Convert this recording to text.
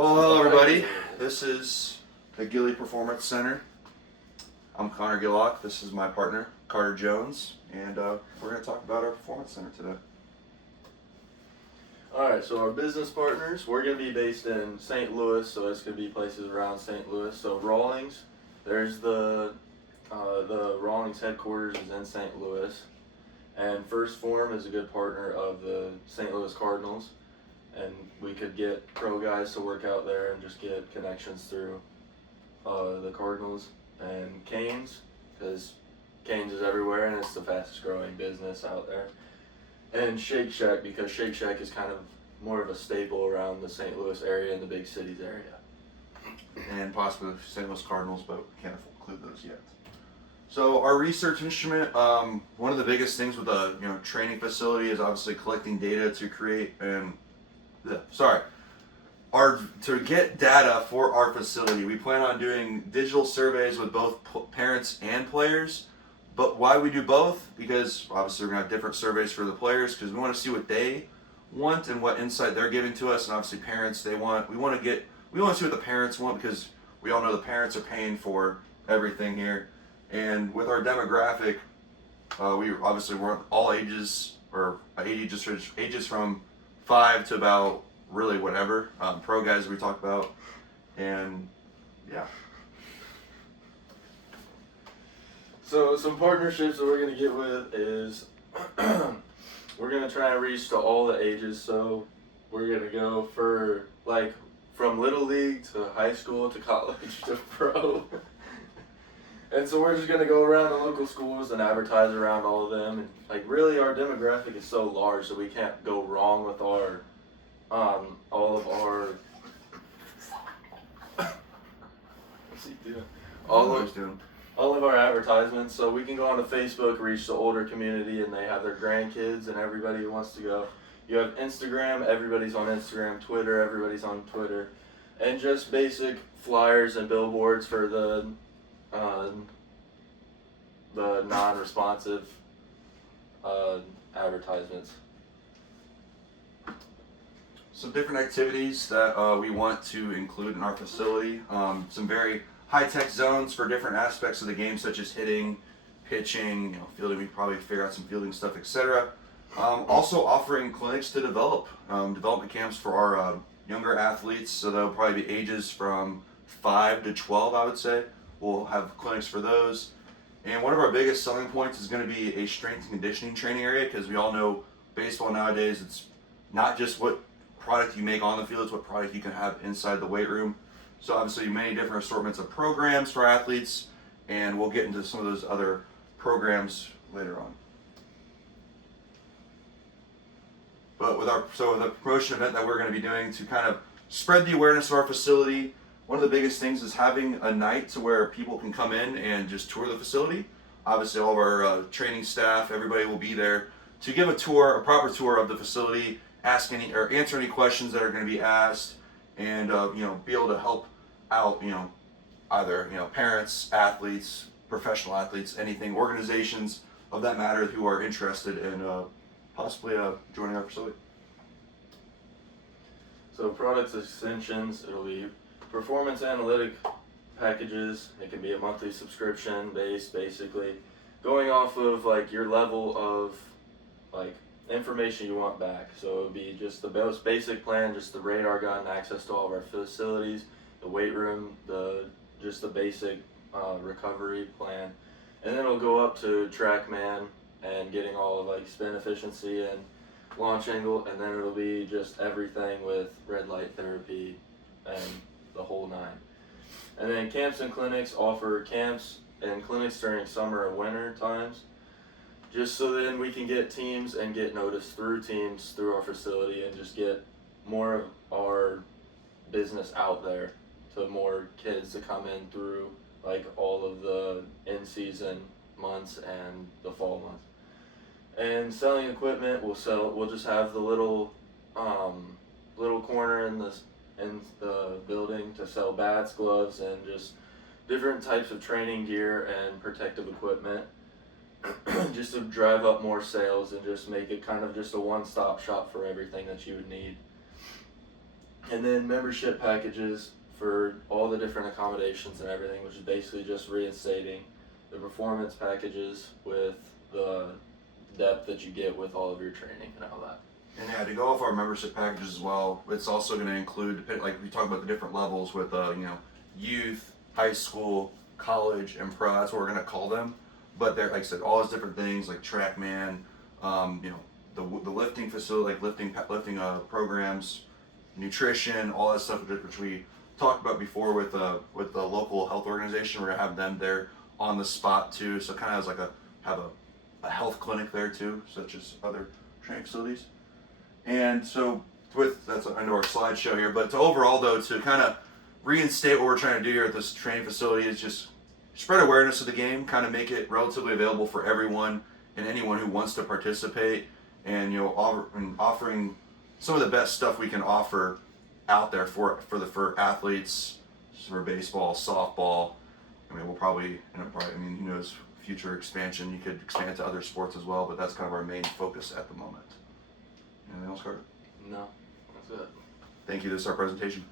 Well, hello everybody. This is the Gilly Performance Center. I'm Connor Gillock. This is my partner, Carter Jones, and we're going to talk about our Performance Center today. Alright, so our business partners, we're going to be based in St. Louis, so it's going to be places around St. Louis. So Rawlings, there's the Rawlings headquarters is in St. Louis, and First Form is a good partner of the St. Louis Cardinals, and we could get pro guys to work out there and just get connections through the Cardinals. And Canes, because Canes is everywhere and it's the fastest growing business out there. And Shake Shack, because Shake Shack is kind of more of a staple around the St. Louis area and the big cities area. And possibly St. Louis Cardinals, but we can't include those yet. So our research instrument, one of the biggest things with a training facility is obviously collecting data to create to get data for our facility. We plan on doing digital surveys with both parents and players. But why we do both? Because obviously we're gonna have different surveys for the players because we want to see what they want and what insight they're giving to us, and obviously parents we want to see what the parents want because we all know the parents are paying for everything here. And with our demographic, we obviously weren't all ages or ages from 5 to about really whatever pro guys we talked about, and yeah. So some partnerships that we're going to get with is we're going to try and reach to all the ages. So we're going to go for like from little league to high school to college to pro. And so we're just going to go around the local schools and advertise around all of them. And like really our demographic is so large that we can't go wrong with our all of our what's he doing? All of our advertisements, so we can go onto Facebook, reach the older community, and they have their grandkids and everybody who wants to go. You have Instagram, everybody's on Instagram, Twitter, everybody's on Twitter, and just basic flyers and billboards for the non-responsive advertisements. Some different activities that we want to include in our facility. Some very high-tech zones for different aspects of the game, such as hitting, pitching, fielding. We probably figure out some fielding stuff, etc. Also offering clinics to develop development camps for our younger athletes. So they'll probably be ages from 5 to 12, I would say. We'll have clinics for those. And one of our biggest selling points is going to be a strength and conditioning training area, because we all know baseball nowadays, it's not just what product you make on the field, it's what product you can have inside the weight room. So obviously many different assortments of programs for athletes, and we'll get into some of those other programs later on. But with the promotion event that we're going to be doing to kind of spread the awareness of our facility, one of the biggest things is having a night to where people can come in and just tour the facility. Obviously all of our training staff, everybody will be there to give a proper tour of the facility, answer any questions that are going to be asked, and be able to help out either parents, athletes, professional athletes, anything, organizations of that matter who are interested in possibly joining our facility. So products extensions, it'll be performance analytic packages. It can be a monthly subscription based, basically going off of like your level of like information you want back. So it would be just the most basic plan, just the radar gun, access to all of our facilities, the weight room, just the basic recovery plan, and then it'll go up to TrackMan and getting all of like spin efficiency and launch angle, and then it'll be just everything with red light therapy and the whole nine. And then camps and clinics offer camps and clinics during summer and winter times, just so then we can get teams and get noticed through teams through our facility and just get more of our business out there to more kids to come in through like all of the in-season months and the fall months. And selling equipment, we'll just have the little corner in the building to sell bats, gloves, and just different types of training gear and protective equipment. Just to drive up more sales and just make it kind of just a one-stop shop for everything that you would need. And then membership packages for all the different accommodations and everything, which is basically just reinstating the performance packages with the depth that you get with all of your training and all that. And yeah, to go off our membership packages as well, it's also going to include, like we talk about the different levels with, youth, high school, college, and pro. That's what we're going to call them. But they're, like I said, all those different things like TrackMan, the lifting facility, like lifting programs, nutrition, all that stuff which we talked about before with the local health organization. We're going to have them there on the spot too. So kind of as have a health clinic there too, such as other training facilities. And so that's into our slideshow here, but to overall though, to kind of reinstate what we're trying to do here at this training facility is just spread awareness of the game, kind of make it relatively available for everyone and anyone who wants to participate, and offering some of the best stuff we can offer out there for athletes, for baseball, softball. I mean, we'll probably, who knows, future expansion, you could expand to other sports as well, but that's kind of our main focus at the moment. Anything else, Carter? No, that's it. Thank you. This is our presentation.